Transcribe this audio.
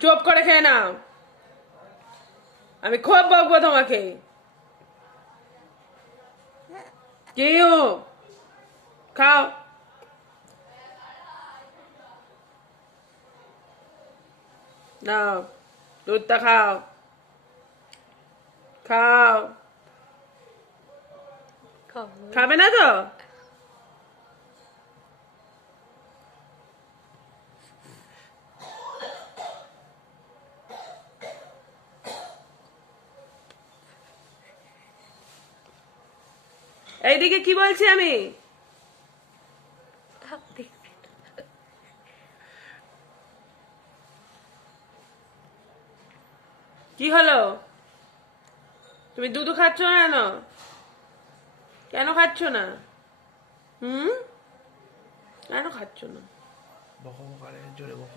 চুপ করে খেয়ে নাও, আমি খুব বকবো তোমাকে। কি খাও, নাও দুধটা খাও, খাও। খাবে না তো? এইদিকে কি বলছি আমি? কি হলো? তুমি দুধ খাচ্ছ না কেন? কেন খাচ্ছ না? হুম, কেন খাচ্ছ না? বকো বকারে জোরে বকো।